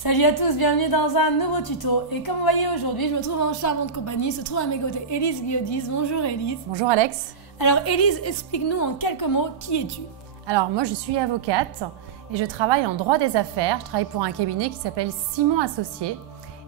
Salut à tous, bienvenue dans un nouveau tuto. Et comme vous voyez aujourd'hui, je me trouve en charmante compagnie. Se trouve à mes côtés Élise Guiodis. Bonjour Élise. Bonjour Alex. Alors Élise, explique-nous en quelques mots, qui es-tu? Alors moi je suis avocate et je travaille en droit des affaires. Je travaille pour un cabinet qui s'appelle Simon Associés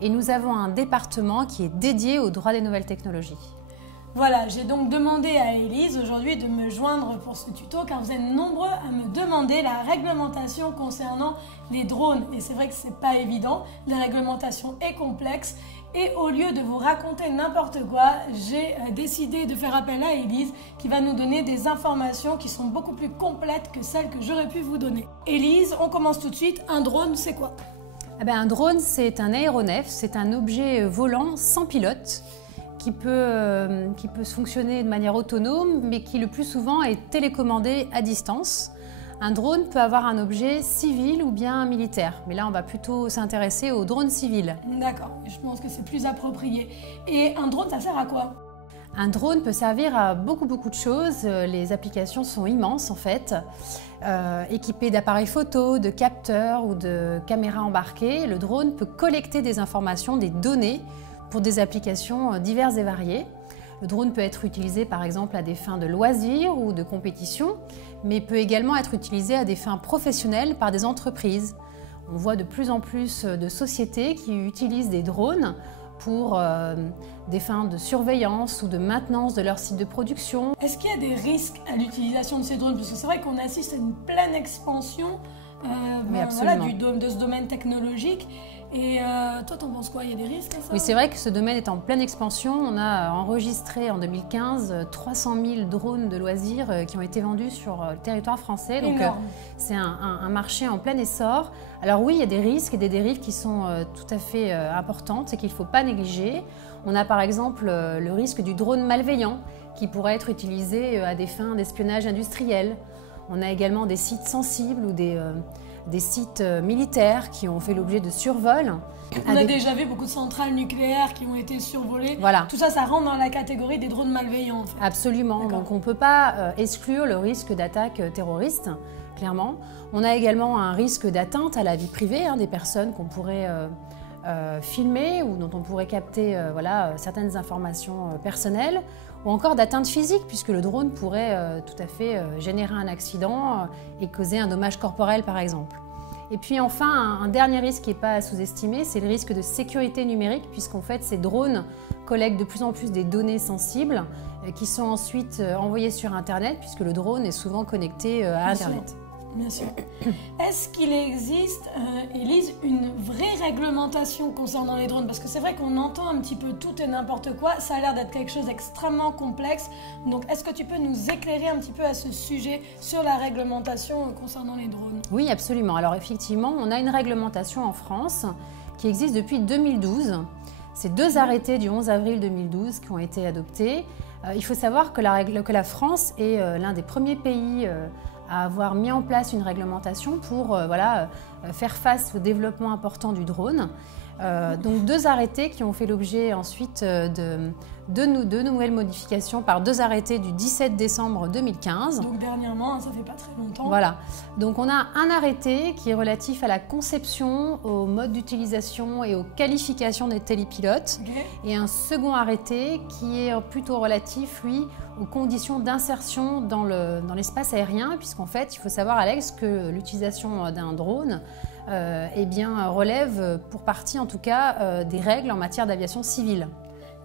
et nous avons un département qui est dédié au droit des nouvelles technologies. Voilà, j'ai donc demandé à Élise aujourd'hui de me joindre pour ce tuto car vous êtes nombreux à me demander la réglementation concernant les drones. Et c'est vrai que c'est pas évident, la réglementation est complexe. Et au lieu de vous raconter n'importe quoi, j'ai décidé de faire appel à Élise qui va nous donner des informations qui sont beaucoup plus complètes que celles que j'aurais pu vous donner. Élise, on commence tout de suite. Un drone, c'est quoi? Un drone, c'est un aéronef, c'est un objet volant sans pilote qui peut fonctionner de manière autonome, mais qui le plus souvent est télécommandé à distance. Un drone peut avoir un objet civil ou bien militaire, mais là on va plutôt s'intéresser aux drones civils. D'accord, je pense que c'est plus approprié. Et un drone, ça sert à quoi? Un drone peut servir à beaucoup de choses, les applications sont immenses en fait. Équipé d'appareils photo, de capteurs ou de caméras embarquées, le drone peut collecter des informations, des données pour des applications diverses et variées. Le drone peut être utilisé par exemple à des fins de loisirs ou de compétition, mais peut également être utilisé à des fins professionnelles par des entreprises. On voit de plus en plus de sociétés qui utilisent des drones pour des fins de surveillance ou de maintenance de leur site de production. Est-ce qu'il y a des risques à l'utilisation de ces drones? Parce que c'est vrai qu'on assiste à une pleine expansion de ce domaine technologique. Et toi, t'en penses quoi? Il y a des risques à ça? Oui, c'est vrai que ce domaine est en pleine expansion. On a enregistré en 2015 300 000 drones de loisirs qui ont été vendus sur le territoire français. Donc c'est un marché en plein essor. Alors oui, il y a des risques et des dérives qui sont tout à fait importantes et qu'il ne faut pas négliger. On a par exemple le risque du drone malveillant qui pourrait être utilisé à des fins d'espionnage industriel. On a également des sites sensibles ou des sites militaires qui ont fait l'objet de survols. On a déjà vu beaucoup de centrales nucléaires qui ont été survolées. Voilà. Tout ça, ça rentre dans la catégorie des drones malveillants. En fait. Absolument. Donc on ne peut pas exclure le risque d'attaque terroriste, clairement. On a également un risque d'atteinte à la vie privée des personnes qu'on pourrait filmer ou dont on pourrait capter certaines informations personnelles, ou encore d'atteinte physique, puisque le drone pourrait tout à fait générer un accident et causer un dommage corporel par exemple. Et puis enfin, un dernier risque qui n'est pas à sous-estimer, c'est le risque de sécurité numérique, puisqu'en fait ces drones collectent de plus en plus des données sensibles qui sont ensuite envoyées sur Internet, puisque le drone est souvent connecté à Internet. Bien sûr. Est-ce qu'il existe, Élise, une vraie réglementation concernant les drones? Parce que c'est vrai qu'on entend un petit peu tout et n'importe quoi. Ça a l'air d'être quelque chose d'extrêmement complexe. Donc, est-ce que tu peux nous éclairer un petit peu à ce sujet sur la réglementation concernant les drones? Oui, absolument. Alors, effectivement, on a une réglementation en France qui existe depuis 2012. C'est 2 arrêtés du 11 avril 2012 qui ont été adoptés. Il faut savoir que la France est l'un des premiers pays à avoir mis en place une réglementation pour faire face au développement important du drone. Donc 2 arrêtés qui ont fait l'objet ensuite de nouvelles modifications par 2 arrêtés du 17 décembre 2015. Donc dernièrement, ça fait pas très longtemps. Voilà. Donc on a un arrêté qui est relatif à la conception, au mode d'utilisation et aux qualifications des télépilotes. Et un second arrêté qui est plutôt relatif, lui, aux conditions d'insertion dans l'espace aérien, puisqu'en fait, il faut savoir, Alex, que l'utilisation d'un drone relève pour partie, en tout cas, des règles en matière d'aviation civile.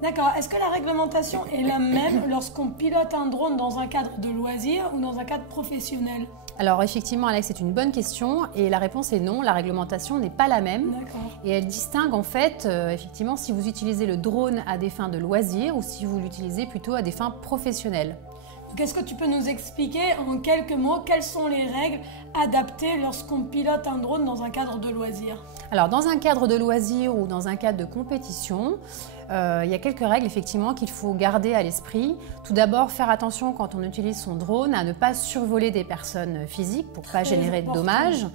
D'accord. Est-ce que la réglementation est la même lorsqu'on pilote un drone dans un cadre de loisir ou dans un cadre professionnel? Alors effectivement, Alex, c'est une bonne question et la réponse est non, la réglementation n'est pas la même. D'accord. Et elle distingue en fait, effectivement, si vous utilisez le drone à des fins de loisirs ou si vous l'utilisez plutôt à des fins professionnelles. Est-ce que tu peux nous expliquer en quelques mots quelles sont les règles adaptées lorsqu'on pilote un drone dans un cadre de loisir? Alors dans un cadre de loisir ou dans un cadre de compétition, il y a quelques règles effectivement qu'il faut garder à l'esprit. Tout d'abord, faire attention quand on utilise son drone à ne pas survoler des personnes physiques pour ne pas générer de dommages,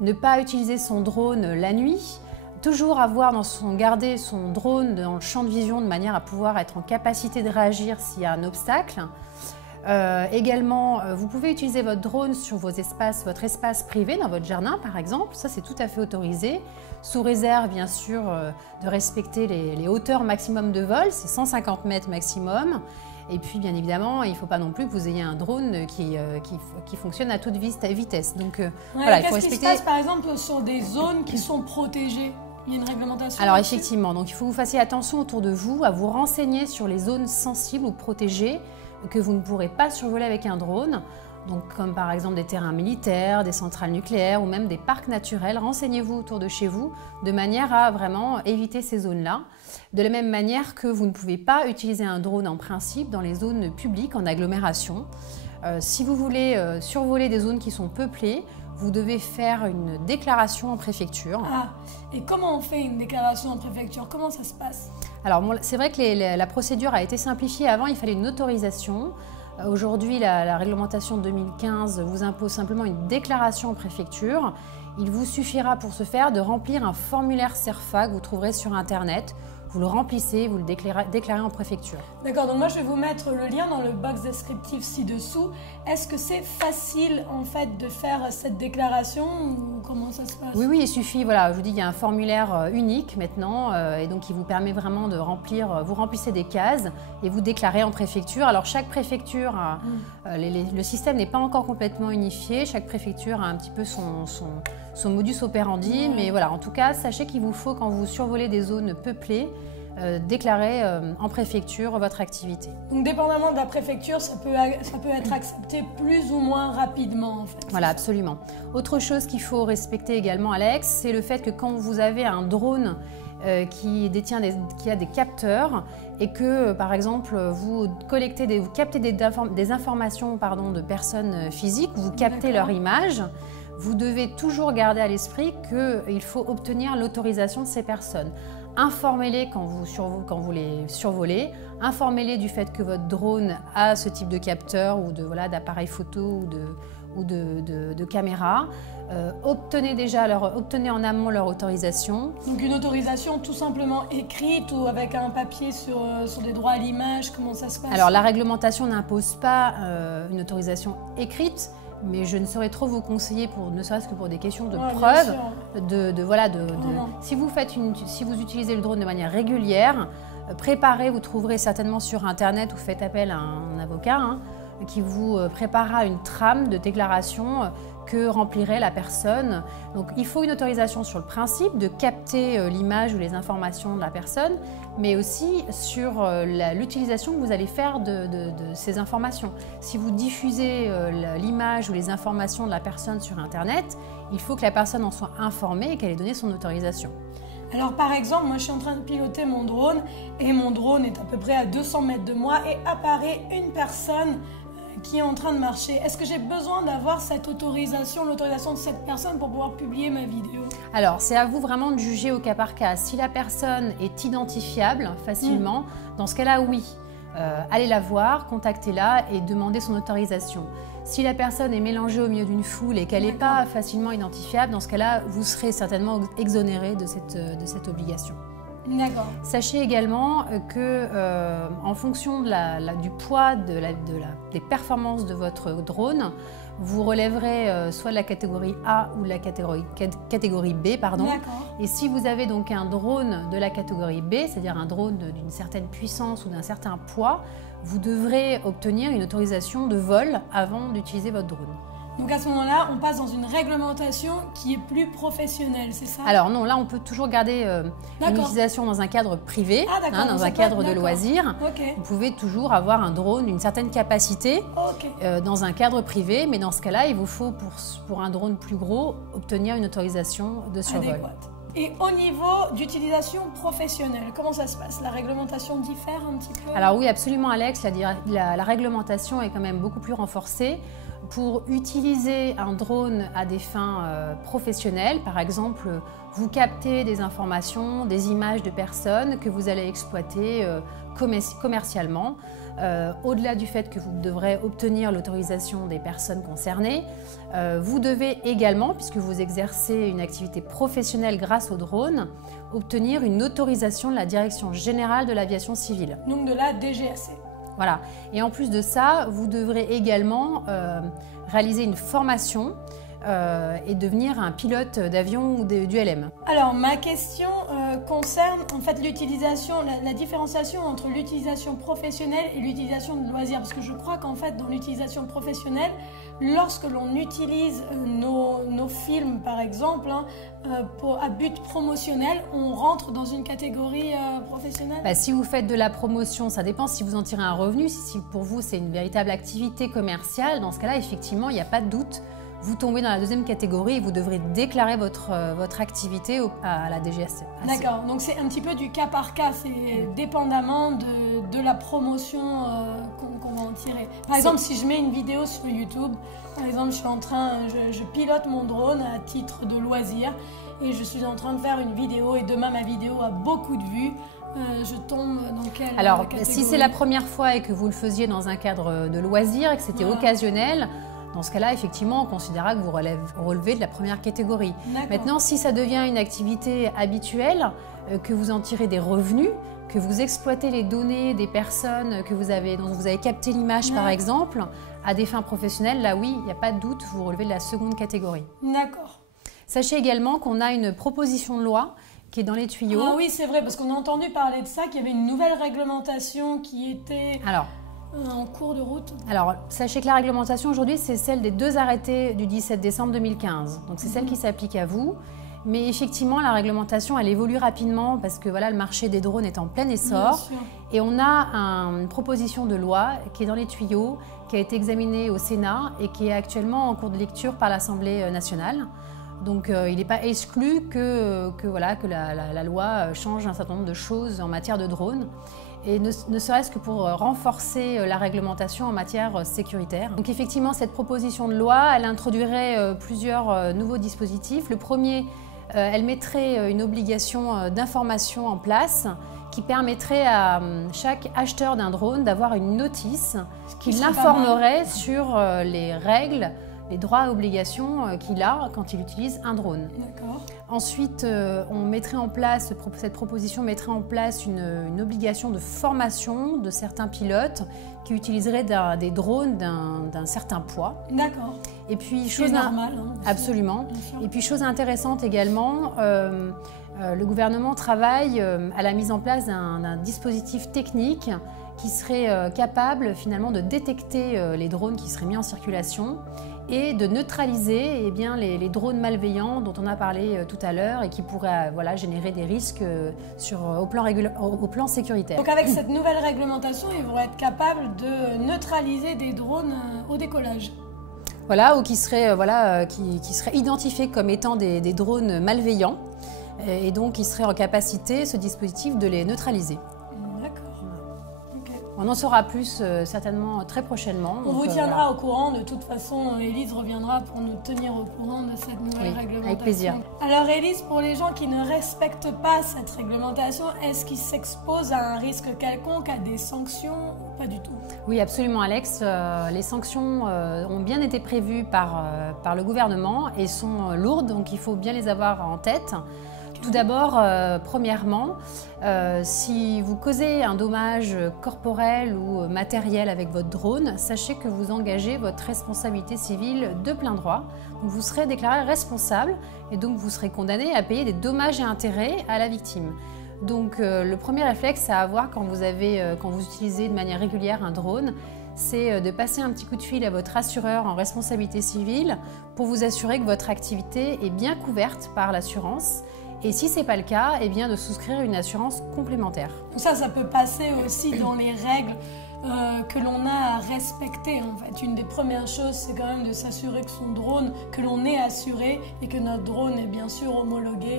ne pas utiliser son drone la nuit, toujours garder son drone dans le champ de vision de manière à pouvoir être en capacité de réagir s'il y a un obstacle. Également, vous pouvez utiliser votre drone sur votre espace privé dans votre jardin par exemple. Ça, c'est tout à fait autorisé, sous réserve bien sûr de respecter les hauteurs maximum de vol, c'est 150 mètres maximum. Et puis bien évidemment, il ne faut pas non plus que vous ayez un drone qui fonctionne à toute vitesse. Donc voilà, il faut respecter. Qu'est-ce qui se passe par exemple sur des zones qui sont protégées? Il y a une réglementation? Alors effectivement, donc il faut que vous fassiez attention autour de vous, à vous renseigner sur les zones sensibles ou protégées que vous ne pourrez pas survoler avec un drone. Donc, comme par exemple des terrains militaires, des centrales nucléaires ou même des parcs naturels. Renseignez-vous autour de chez vous de manière à vraiment éviter ces zones-là. De la même manière que vous ne pouvez pas utiliser un drone en principe dans les zones publiques en agglomération. Si vous voulez survoler des zones qui sont peuplées, vous devez faire une déclaration en préfecture. Ah, et comment on fait une déclaration en préfecture? Comment ça se passe? Alors, c'est vrai que la procédure a été simplifiée. Avant, il fallait une autorisation. Aujourd'hui, la réglementation 2015 vous impose simplement une déclaration en préfecture. Il vous suffira pour ce faire de remplir un formulaire CERFA que vous trouverez sur Internet. Vous le remplissez, vous le déclarez en préfecture. D'accord, donc moi je vais vous mettre le lien dans le box descriptif ci-dessous. Est-ce que c'est facile en fait de faire cette déclaration ou comment ça se passe? Oui, il suffit, voilà, je vous dis, il y a un formulaire unique maintenant et donc qui vous permet vraiment de remplir, vous remplissez des cases et vous déclarez en préfecture. Alors chaque préfecture, le système n'est pas encore complètement unifié, chaque préfecture a un petit peu son modus operandi, mais voilà, en tout cas, sachez qu'il vous faut, quand vous survolez des zones peuplées, déclarer en préfecture votre activité. Donc dépendamment de la préfecture, ça peut être accepté plus ou moins rapidement en fait. Voilà, absolument. Autre chose qu'il faut respecter également, Alex, c'est le fait que quand vous avez un drone qui a des capteurs et que par exemple vous captez des informations de personnes physiques, vous captez leur image, vous devez toujours garder à l'esprit qu'il faut obtenir l'autorisation de ces personnes. Informez-les quand vous les survolez, informez-les du fait que votre drone a ce type de capteur ou d'appareil photo ou de caméra. Obtenez en amont leur autorisation. Donc une autorisation tout simplement écrite ou avec un papier sur des droits à l'image, comment ça se passe? Alors la réglementation n'impose pas une autorisation écrite, mais je ne saurais trop vous conseiller, ne serait-ce que pour des questions de preuve, si vous utilisez le drone de manière régulière, préparez, vous trouverez certainement sur Internet ou faites appel à un avocat qui vous préparera une trame de déclaration que remplirait la personne. Donc il faut une autorisation sur le principe de capter l'image ou les informations de la personne, mais aussi sur l'utilisation que vous allez faire de ces informations. Si vous diffusez l'image ou les informations de la personne sur Internet, il faut que la personne en soit informée et qu'elle ait donné son autorisation. Alors par exemple, moi je suis en train de piloter mon drone et mon drone est à peu près à 200 mètres de moi et apparaît une personne qui est en train de marcher. Est-ce que j'ai besoin d'avoir cette autorisation, l'autorisation de cette personne pour pouvoir publier ma vidéo? Alors, c'est à vous vraiment de juger au cas par cas. Si la personne est identifiable facilement, dans ce cas-là, oui. Allez la voir, contactez-la et demandez son autorisation. Si la personne est mélangée au milieu d'une foule et qu'elle n'est pas facilement identifiable, dans ce cas-là, vous serez certainement exonéré de cette obligation. D'accord. Sachez également que en fonction du poids des performances de votre drone, vous relèverez soit de la catégorie A ou de la catégorie B. Et si vous avez donc un drone de la catégorie B, c'est-à-dire un drone d'une certaine puissance ou d'un certain poids, vous devrez obtenir une autorisation de vol avant d'utiliser votre drone. Donc à ce moment-là, on passe dans une réglementation qui est plus professionnelle, c'est ça? Alors non, là on peut toujours garder une utilisation dans un cadre privé, dans un cadre de loisirs. Vous pouvez toujours avoir un drone d'une certaine capacité dans un cadre privé, mais dans ce cas-là, il vous faut pour un drone plus gros obtenir une autorisation de survol. Adéquate. Et au niveau d'utilisation professionnelle, comment ça se passe? La réglementation diffère un petit peu? Alors oui, absolument Alex, la réglementation est quand même beaucoup plus renforcée. Pour utiliser un drone à des fins professionnelles, par exemple, vous captez des informations, des images de personnes que vous allez exploiter commercialement. Au-delà du fait que vous devrez obtenir l'autorisation des personnes concernées, vous devez également, puisque vous exercez une activité professionnelle grâce au drone, obtenir une autorisation de la Direction générale de l'aviation civile. Donc de la DGAC. Voilà. Et en plus de ça, vous devrez également réaliser une formation et devenir un pilote d'avion ou du LM. Alors, ma question concerne en fait l'utilisation, la différenciation entre l'utilisation professionnelle et l'utilisation de loisirs. Parce que je crois qu'en fait, dans l'utilisation professionnelle, lorsque l'on utilise nos films, par exemple, à but promotionnel, on rentre dans une catégorie professionnelle? Si vous faites de la promotion, ça dépend si vous en tirez un revenu. Si pour vous, c'est une véritable activité commerciale, dans ce cas-là, effectivement, il n'y a pas de doute. Vous tombez dans la deuxième catégorie et vous devrez déclarer votre activité à la DGSE. D'accord, donc c'est un petit peu du cas par cas, c'est dépendamment de la promotion qu'on va en tirer. Par exemple, si je mets une vidéo sur YouTube, par exemple, je pilote mon drone à titre de loisir et je suis en train de faire une vidéo et demain ma vidéo a beaucoup de vues. Je tombe dans quelle catégorie? Si c'est la première fois et que vous le faisiez dans un cadre de loisir et que c'était occasionnel, dans ce cas-là, effectivement, on considérera que vous relevez de la première catégorie. Maintenant, si ça devient une activité habituelle, que vous en tirez des revenus, que vous exploitez les données des personnes dont vous avez capté l'image, par exemple, à des fins professionnelles, là oui, il n'y a pas de doute, vous relevez de la seconde catégorie. D'accord. Sachez également qu'on a une proposition de loi qui est dans les tuyaux. Ah oui, c'est vrai, parce qu'on a entendu parler de ça, qu'il y avait une nouvelle réglementation qui était... en cours de route. Alors, sachez que la réglementation aujourd'hui, c'est celle des 2 arrêtés du 17 décembre 2015. Donc, c'est celle qui s'applique à vous. Mais effectivement, la réglementation, elle évolue rapidement parce que voilà, le marché des drones est en plein essor. Et on a une proposition de loi qui est dans les tuyaux, qui a été examinée au Sénat et qui est actuellement en cours de lecture par l'Assemblée nationale. Donc, il n'est pas exclu que la loi change un certain nombre de choses en matière de drones. Et ne serait-ce que pour renforcer la réglementation en matière sécuritaire. Donc effectivement, cette proposition de loi, elle introduirait plusieurs nouveaux dispositifs. Le premier, elle mettrait une obligation d'information en place qui permettrait à chaque acheteur d'un drone d'avoir une notice qui l'informerait sur les règles, les droits et obligations qu'il a quand il utilise un drone. Ensuite, cette proposition mettrait en place une obligation de formation de certains pilotes qui utiliseraient des drones d'un certain poids. D'accord. Et puis, normal. Absolument. Et puis, chose intéressante également, le gouvernement travaille à la mise en place d'un dispositif technique qui serait capable finalement de détecter les drones qui seraient mis en circulation et de neutraliser les drones malveillants dont on a parlé tout à l'heure et qui pourraient générer des risques au plan sécuritaire. Donc avec cette nouvelle réglementation, ils vont être capables de neutraliser des drones au décollage. Voilà, ou qui seraient identifiés comme étant des drones malveillants et donc qui seraient en capacité, ce dispositif, de les neutraliser. On en saura plus certainement très prochainement. On vous tiendra au courant. De toute façon, Élise reviendra pour nous tenir au courant de cette nouvelle réglementation. Avec plaisir. Alors Élise, pour les gens qui ne respectent pas cette réglementation, est-ce qu'ils s'exposent à un risque quelconque, à des sanctions? Pas du tout. Oui, absolument Alex. Les sanctions ont bien été prévues par le gouvernement et sont lourdes, donc il faut bien les avoir en tête. Tout d'abord, premièrement, si vous causez un dommage corporel ou matériel avec votre drone, sachez que vous engagez votre responsabilité civile de plein droit. Donc, vous serez déclaré responsable et donc vous serez condamné à payer des dommages et intérêts à la victime. Donc le premier réflexe à avoir quand vous utilisez de manière régulière un drone, c'est de passer un petit coup de fil à votre assureur en responsabilité civile pour vous assurer que votre activité est bien couverte par l'assurance. Et si ce n'est pas le cas, de souscrire une assurance complémentaire. Ça peut passer aussi dans les règles que l'on a à respecter. En fait, une des premières choses, c'est quand même de s'assurer que son drone, que l'on est assuré et que notre drone est bien sûr homologué.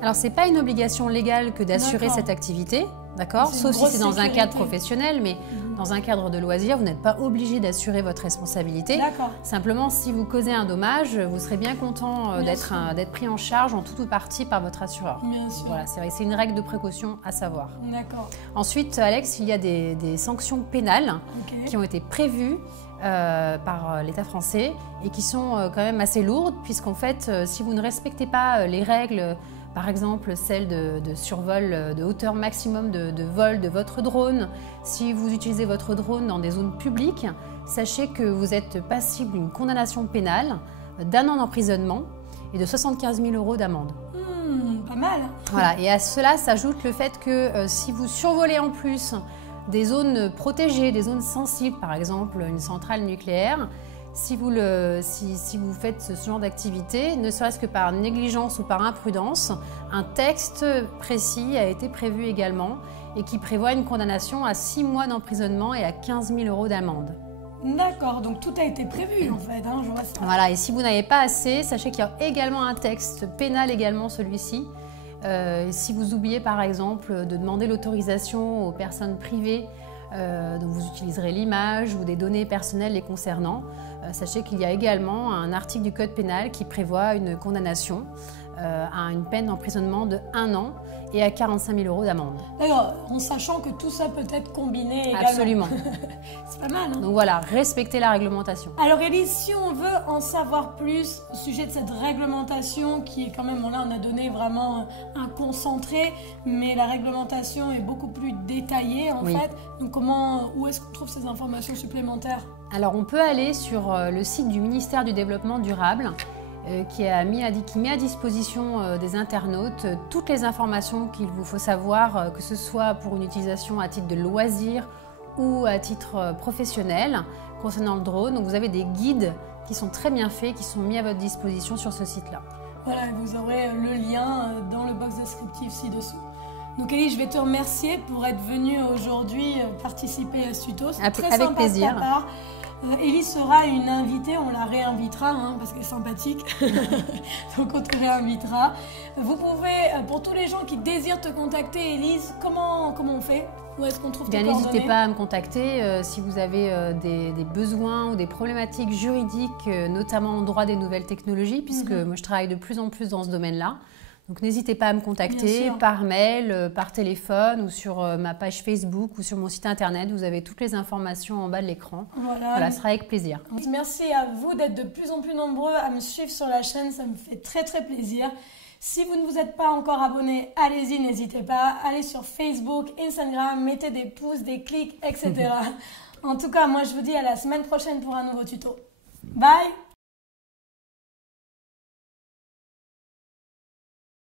Alors, ce n'est pas une obligation légale que d'assurer cette activité. D'accord, sauf si c'est dans un cadre professionnel, mais dans un cadre de loisir, vous n'êtes pas obligé d'assurer votre responsabilité. Simplement, si vous causez un dommage, vous serez bien content d'être pris en charge en tout ou partie par votre assureur. Bien sûr. Voilà, c'est une règle de précaution à savoir. D'accord. Ensuite, Alex, il y a des sanctions pénales qui ont été prévues par l'État français et qui sont quand même assez lourdes, puisqu'en fait, si vous ne respectez pas les règles, par exemple celle de survol de hauteur maximum de vol de votre drone. Si vous utilisez votre drone dans des zones publiques, sachez que vous êtes passible d'une condamnation pénale d'1 an d'emprisonnement et de 75 000 € d'amende. Pas mal. Voilà, et à cela s'ajoute le fait que si vous survolez en plus des zones protégées, des zones sensibles, par exemple une centrale nucléaire, si vous faites ce genre d'activité, ne serait-ce que par négligence ou par imprudence, un texte précis a été prévu également et qui prévoit une condamnation à 6 mois d'emprisonnement et à 15 000 € d'amende. D'accord, donc tout a été prévu en fait, je vois ça. Voilà, et si vous n'avez pas assez, sachez qu'il y a également un texte pénal également celui-ci. Si vous oubliez par exemple de demander l'autorisation aux personnes privées dont vous utiliserez l'image ou des données personnelles les concernant, sachez qu'il y a également un article du Code pénal qui prévoit une condamnation à une peine d'emprisonnement de 1 an et à 45 000 € d'amende. D'accord, en sachant que tout ça peut être combiné également. Absolument. C'est pas mal, Donc voilà, respectez la réglementation. Alors Élise, si on veut en savoir plus au sujet de cette réglementation qui est quand même, là on a donné vraiment un concentré, mais la réglementation est beaucoup plus détaillée en fait. Donc où est-ce qu'on trouve ces informations supplémentaires? Alors on peut aller sur le site du ministère du Développement durable qui met à disposition des internautes toutes les informations qu'il vous faut savoir, que ce soit pour une utilisation à titre de loisir ou à titre professionnel concernant le drone. Donc vous avez des guides qui sont très bien faits, qui sont mis à votre disposition sur ce site-là. Voilà, vous aurez le lien dans le box descriptif ci-dessous. Donc Élise, je vais te remercier pour être venue aujourd'hui participer à ce tuto. C'est très avec sympa plaisir. De ta part. Élise sera une invitée, on la réinvitera parce qu'elle est sympathique, donc on te réinvitera. Vous pouvez, pour tous les gens qui désirent te contacter, Élise, comment on fait? Où est-ce qu'on trouve tes coordonnées? N'hésitez pas à me contacter si vous avez des besoins ou des problématiques juridiques, notamment en droit des nouvelles technologies, puisque moi je travaille de plus en plus dans ce domaine-là. Donc n'hésitez pas à me contacter par mail, par téléphone ou sur ma page Facebook ou sur mon site internet. Vous avez toutes les informations en bas de l'écran. Voilà, ce sera avec plaisir. Merci à vous d'être de plus en plus nombreux à me suivre sur la chaîne. Ça me fait très très plaisir. Si vous ne vous êtes pas encore abonné, allez-y, n'hésitez pas. Allez sur Facebook, Instagram, mettez des pouces, des clics, etc. En tout cas, moi je vous dis à la semaine prochaine pour un nouveau tuto. Bye!